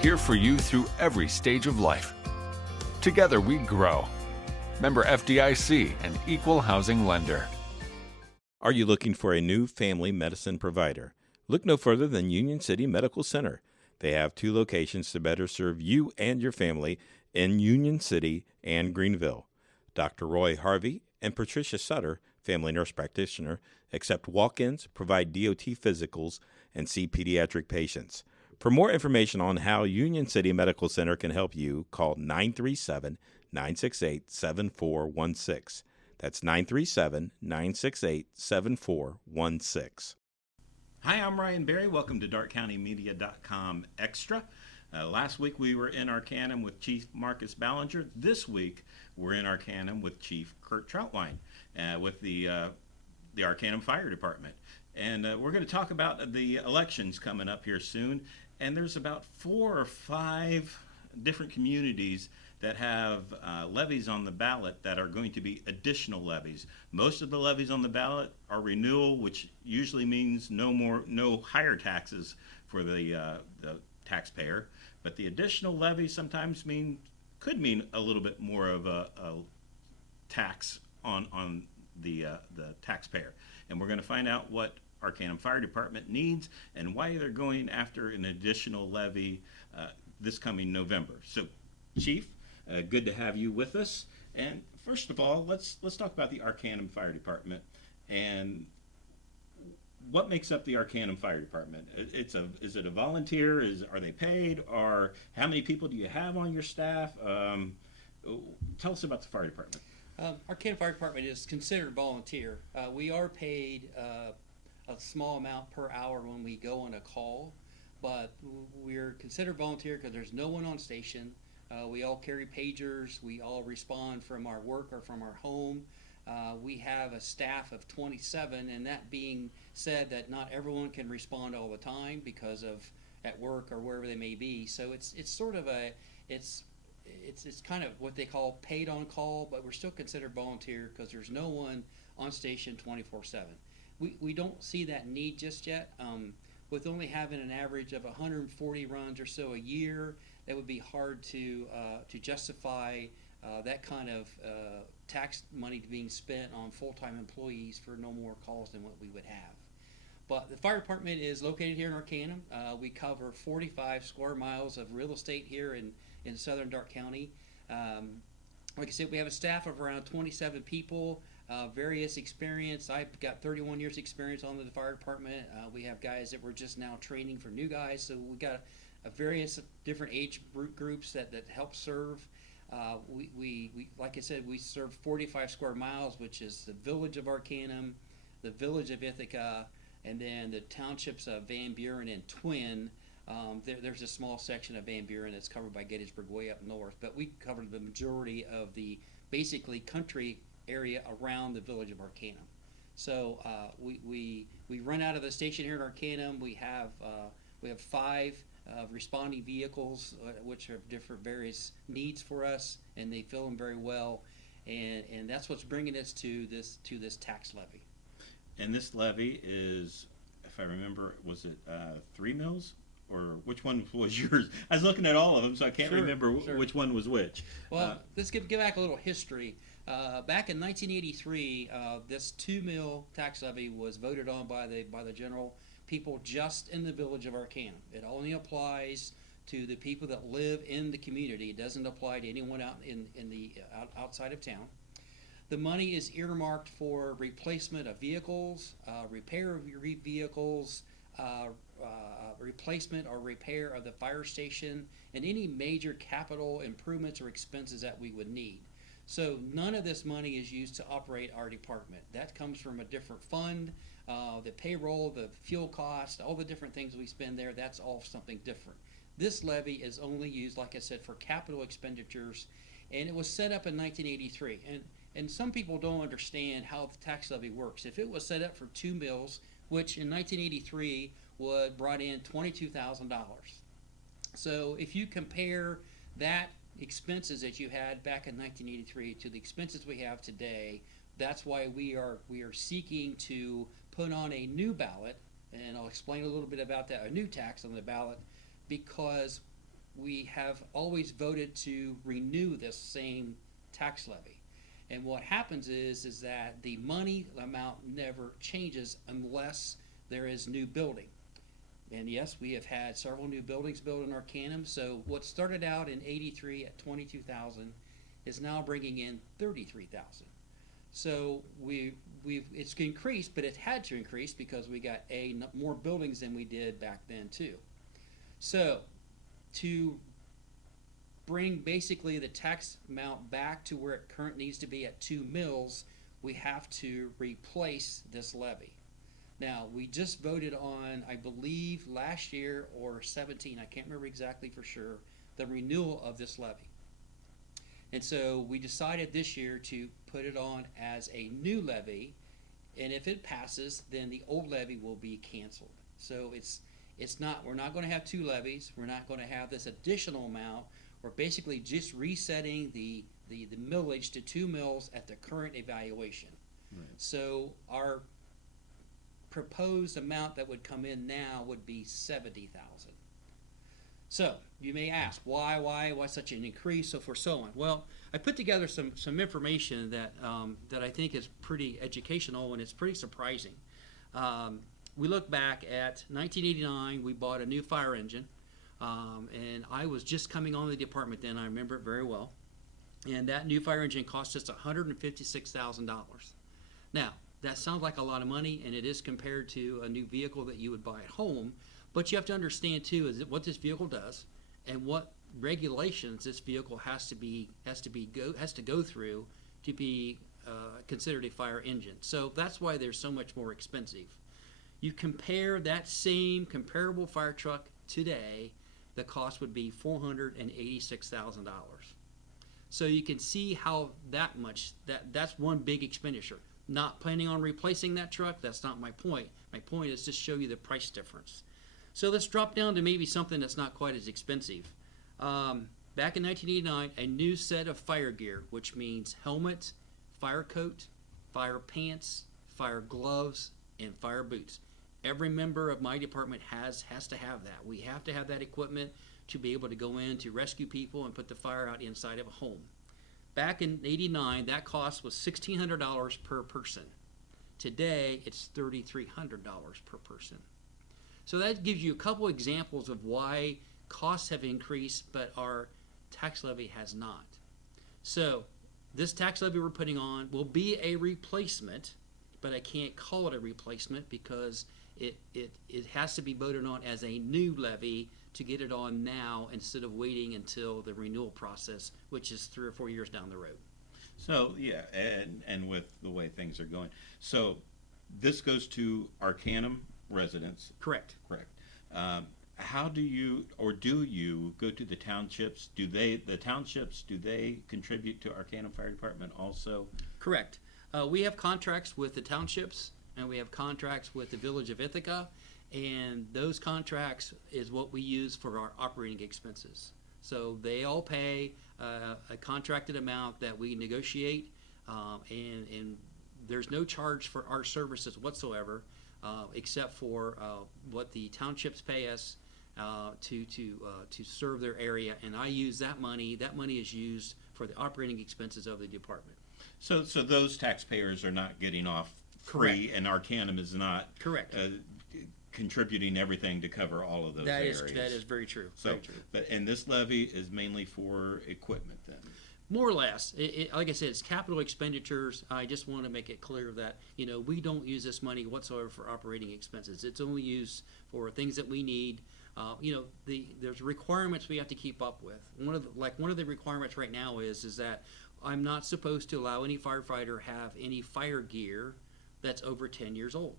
here for you through every stage of life. Together we grow. Member FDIC and Equal Housing Lender. Are you looking for a new family medicine provider? Look no further than Union City Medical Center. They have 2 locations to better serve you and your family in Union City and Greenville. Dr. Roy Harvey and Patricia Sutter, family nurse practitioner, accept walk-ins, provide DOT physicals, and see pediatric patients. For more information on how Union City Medical Center can help you, call 937-968-7416. That's 937-968-7416. Hi, I'm Ryan Berry. Welcome to DarkCountyMedia.com Extra. Last week we were in Arcanum with Chief Marcus Ballinger. This week we're in Arcanum with Chief Kurt Troutwine with the Arcanum Fire Department. And we're going to talk about the elections coming up here soon. And there's about 4 or 5 different communities that have levies on the ballot that are going to be additional levies. Most of the levies on the ballot are renewal, which usually means no higher taxes for the taxpayer. But the additional levies sometimes could mean a little bit more of a tax on the taxpayer. And we're going to find out what Arcanum Fire Department needs and why they're going after an additional levy this coming November. So, Chief, good to have you with us. And first of all, let's talk about the Arcanum Fire Department and what makes up the Arcanum Fire Department. Is it a volunteer? Are they paid? Or how many people do you have on your staff? Tell us about the fire department. Arcanum Fire Department is considered volunteer. We are paid a small amount per hour when we go on a call, but we're considered volunteer because there's no one on station. We all carry pagers. We all respond from our work or from our home. We have a staff of 27, and that being said, that not everyone can respond all the time because of at work or wherever they may be. So it's sort of it's kind of what they call paid on call, but we're still considered volunteer because there's no one on station 24/7. We don't see that need just yet. With only having an average of 140 runs or so a year, it would be hard to justify that kind of tax money being spent on full-time employees for no more calls than what we would have. But the fire department is located here in Arcanum. We cover 45 square miles of real estate here in southern Darke County. Like I said, we have a staff of around 27 people, various experience. I've got 31 years experience on the fire department. We have guys that we're just now training for new guys, so we've got various different age groups that help serve. We like I said, we serve 45 square miles, which is the village of Arcanum, the village of Ithaca, and then the townships of Van Buren and Twin. There's a small section of Van Buren that's covered by Gettysburg way up north, but we cover the majority of the basically country area around the village of Arcanum. So we run out of the station here in Arcanum. We have 5 responding vehicles, which have different various needs for us, and they fill them very well, and that's what's bringing us to this tax levy. And this levy is, if I remember, was it 3 mills? Or which one was yours? I was looking at all of them, so I can't remember which one was which. Well, let's give back a little history. Back in 1983, this 2 mil tax levy was voted on by the general people just in the village of Arcanum. It only applies to the people that live in the community. It doesn't apply to anyone out in the outside of town. The money is earmarked for replacement of vehicles, repair of vehicles, replacement or repair of the fire station, and any major capital improvements or expenses that we would need. So none of this money is used to operate our department. That comes from a different fund. The payroll, the fuel cost, all the different things we spend there, that's all something different. This levy is only used, like I said, for capital expenditures, and it was set up in 1983. And some people don't understand how the tax levy works. If it was set up for 2 mills, which in 1983 brought in $22,000. So if you compare that expenses that you had back in 1983 to the expenses we have today, that's why we are seeking to put on a new ballot, and I'll explain a little bit about that, a new tax on the ballot, because we have always voted to renew this same tax levy. And what happens is that the money amount never changes unless there is new building. And yes, we have had several new buildings built in Arcanum. So what started out in '83 at 22,000 is now bringing in 33,000. So it's increased, but it had to increase because we got more buildings than we did back then too. So to bring basically the tax amount back to where it currently needs to be at 2 mills, we have to replace this levy. Now, we just voted on, I believe, last year or 17, I can't remember exactly for sure, the renewal of this levy. And so we decided this year to put it on as a new levy, and if it passes, then the old levy will be canceled. So we're not going to have 2 levies. We're not going to have this additional amount. We're basically just resetting the millage to 2 mills at the current evaluation. Right. So our proposed amount that would come in now would be 70,000. So you may ask, why such an increase, so forth, so on. Well, I put together some information that I think is pretty educational, and it's pretty surprising. We look back at 1989. We bought a new fire engine, and I was just coming on the department then. I remember it very well. And that new fire engine cost us $156,000. Now, that sounds like a lot of money, and it is compared to a new vehicle that you would buy at home. But you have to understand too is what this vehicle does, and what regulations this vehicle has to go through to be considered a fire engine. So that's why they're so much more expensive. You compare that same comparable fire truck today, the cost would be $486,000. So you can see how that's one big expenditure. Not planning on replacing that truck, that's not my point. My point is to show you the price difference. So let's drop down to maybe something that's not quite as expensive. Back in 1989, a new set of fire gear, which means helmet, fire coat, fire pants, fire gloves, and fire boots. Every member of my department has to have that. We have to have that equipment to be able to go in to rescue people and put the fire out inside of a home. Back in '89, that cost was $1,600 per person. Today, it's $3,300 per person. So that gives you a couple examples of why costs have increased, but our tax levy has not. So this tax levy we're putting on will be a replacement, but I can't call it a replacement because it has to be voted on as a new levy to get it on now instead of waiting until the renewal process, which is 3 or 4 years down the road. So yeah, and with the way things are going, so this goes to Arcanum residents. Correct. How do you go to the townships? Do they contribute to Arcanum Fire Department also? Correct. We have contracts with the townships, and we have contracts with the village of Ithaca, and those contracts is what we use for our operating expenses. So they all pay a contracted amount that we negotiate, and there's no charge for our services whatsoever, except for what the townships pay us to serve their area, and I use that money. That money is used for the operating expenses of the department. So those taxpayers are not getting off free. Correct. And Arcanum is not correct contributing everything to cover all of those areas. That is very true. So, very true. And this levy is mainly for equipment then? More or less. Like I said, it's capital expenditures. I just want to make it clear that, we don't use this money whatsoever for operating expenses. It's only used for things that we need. There's requirements we have to keep up with. One of the requirements right now is that I'm not supposed to allow any firefighter have any fire gear that's over 10 years old.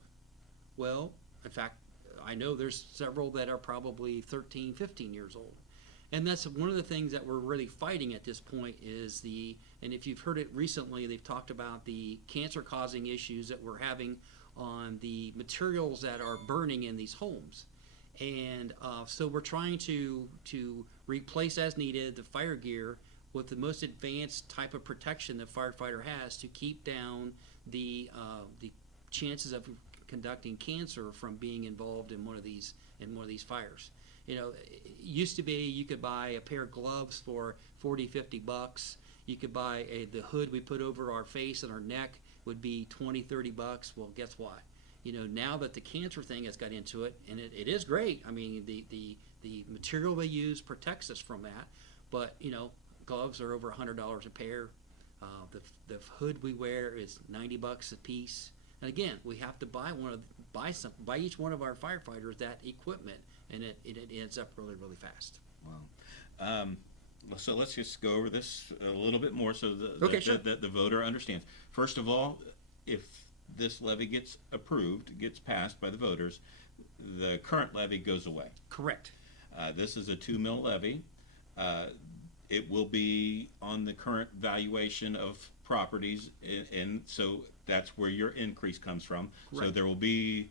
Well, in fact, I know there's several that are probably 13, 15 years old. And that's one of the things that we're really fighting at this point is and if you've heard it recently, they've talked about the cancer-causing issues that we're having on the materials that are burning in these homes. And so we're trying to replace as needed the fire gear with the most advanced type of protection the firefighter has to keep down the chances of conducting cancer from being involved in one of these fires. It used to be you could buy a pair of gloves for $40-50. You could buy the hood we put over our face and our neck would be $20-30. Well, guess what? Now that the cancer thing has got into it, and it is great. I mean, the material they use protects us from that. But gloves are over $100 a pair. The hood we wear is $90 a piece. And again, we have to buy each one of our firefighters that equipment, and it ends up really, really fast. Wow. So let's just go over this a little bit more so Sure. that the voter understands. First of all, if this levy gets passed by the voters, the current levy goes away. Correct. This is a 2 mil levy. It will be on the current valuation of properties, and so that's where your increase comes from. Correct. So there will be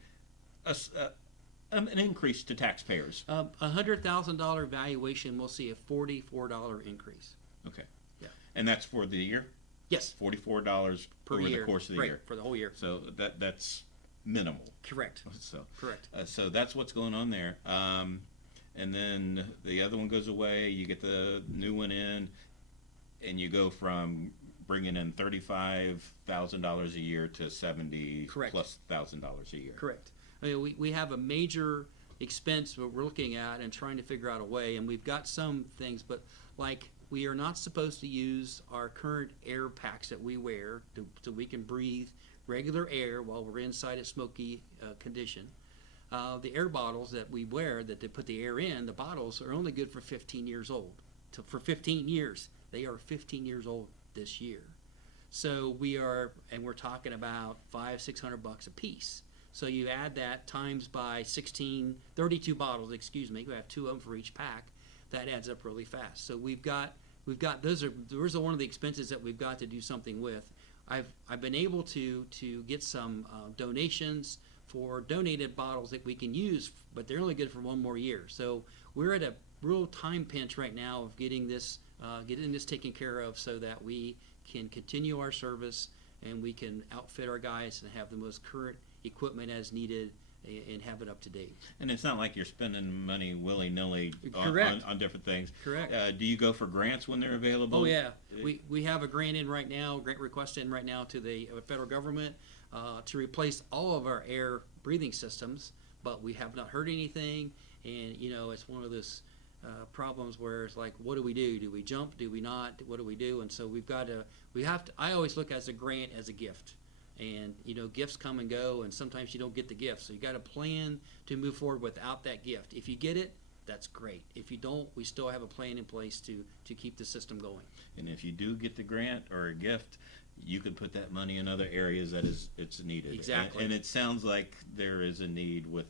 an increase to taxpayers. $100,000 valuation, we'll see a $44 increase. Okay. Yeah. And that's for the year? Yes. $44 Per over year. the course of the Right, year. for the whole year. So that's minimal. Correct. So Correct. so that's what's going on there. And then the other one goes away. You get the new one in, and you go from bringing in $35,000 a year to $70 Correct. plus $1,000 a year. Correct. I mean, we have a major expense that we're looking at and trying to figure out a way, and we've got some things, but like we are not supposed to use our current air packs that we wear so we can breathe regular air while we're inside a smoky condition. The air bottles that we wear, that they put the air in, the bottles are only good for 15 years old. For 15 years. They are 15 years old this year. So we're talking about $500-600 a piece. So you add that times by 32 bottles, excuse me, we have 2 of them for each pack. That adds up really fast. So we've got those are one of the expenses that we've got to do something with. I've been able to get some donations for donated bottles that we can use, but they're only good for 1 more year. So we're at a real time pinch right now of getting this taken care of so that we can continue our service and we can outfit our guys and have the most current equipment as needed and have it up to date. And it's not like you're spending money willy-nilly on different things. Correct. Do you go for grants when they're available? Oh yeah, we have a grant request in right now to the federal government to replace all of our air breathing systems, but we have not heard anything, and it's one of those problems where it's like, what do we do? Do we jump? Do we not? What do we do? And so I always look at a grant as a gift. And gifts come and go, and sometimes you don't get the gift. So you got to plan to move forward without that gift. If you get it, that's great. If you don't, we still have a plan in place to keep the system going. And if you do get the grant or a gift, you can put that money in other areas that it's needed. Exactly. And it sounds like there is a need with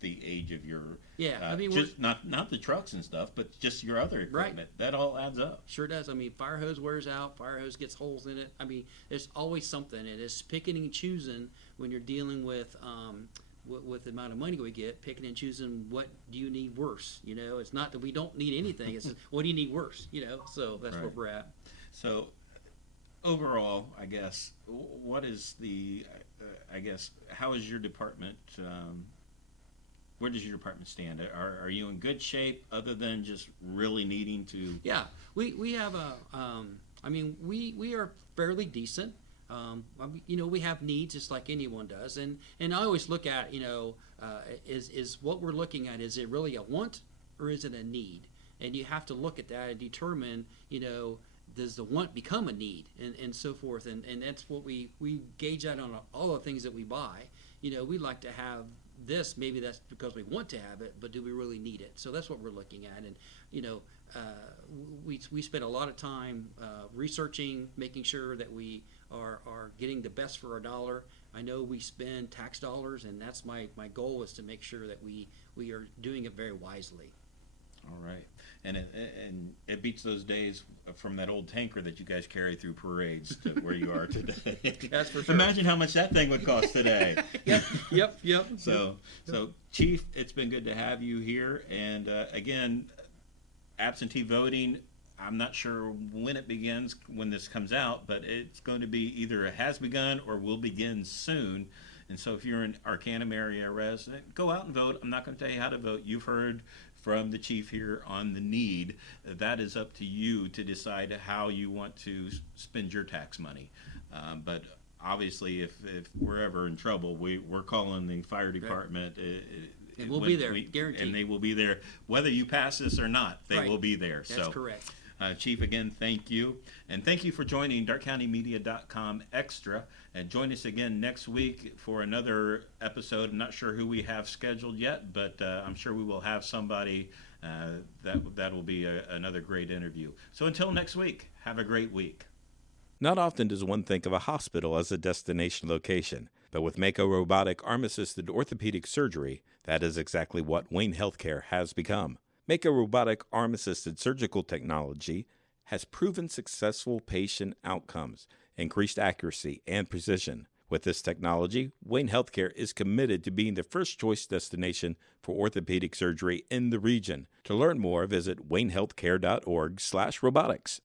the age of your just not the trucks and stuff, but just your other equipment. Right. That all adds up. Sure does. I mean, fire hose wears out, fire hose gets holes in it. I mean, there's always something. And it's picking and choosing when you're dealing with the amount of money we get, picking and choosing what do you need worse. It's not that we don't need anything. It's what do you need worse. So that's where we're at. So overall, I guess, what is how is your department? Where does your department stand? Are you in good shape other than just really needing to? Yeah, we have we are fairly decent. We have needs just like anyone does, and I always look at is what we're looking at, is it really a want or is it a need? And you have to look at that and determine does the want become a need, and so forth, and that's what we gauge that on all the things that we buy. We like to have this, maybe that's because we want to have it, but do we really need it? So that's what we're looking at. And we spend a lot of time researching, making sure that we are getting the best for our dollar. I know we spend tax dollars, and that's my goal, is to make sure that we are doing it very wisely. All right, and it beats those days from that old tanker that you guys carry through parades to where you are today. That's for sure. Imagine how much that thing would cost today. Yep. So Chief, it's been good to have you here, and again, absentee voting, I'm not sure when it begins, when this comes out, but it's going to be either it has begun or will begin soon. And so if you're an Arcanum area resident, go out and vote. I'm not going to tell you how to vote. You've heard from the chief here on the need. That is up to you to decide how you want to spend your tax money. But obviously, if we're ever in trouble, we're calling the fire department. It will be there, guaranteed. And they will be there, whether you pass this or not. They will be there. That's correct. Chief, again, thank you. And thank you for joining DarkCountyMedia.com Extra. And join us again next week for another episode. I'm not sure who we have scheduled yet, but I'm sure we will have somebody that will be another great interview. So until next week, have a great week. Not often does one think of a hospital as a destination location, but with Mako robotic arm-assisted orthopedic surgery, that is exactly what Wayne Healthcare has become. Mako robotic arm-assisted surgical technology has proven successful patient outcomes, increased accuracy, and precision. With this technology, Wayne Healthcare is committed to being the first choice destination for orthopedic surgery in the region. To learn more, visit waynehealthcare.org/robotics.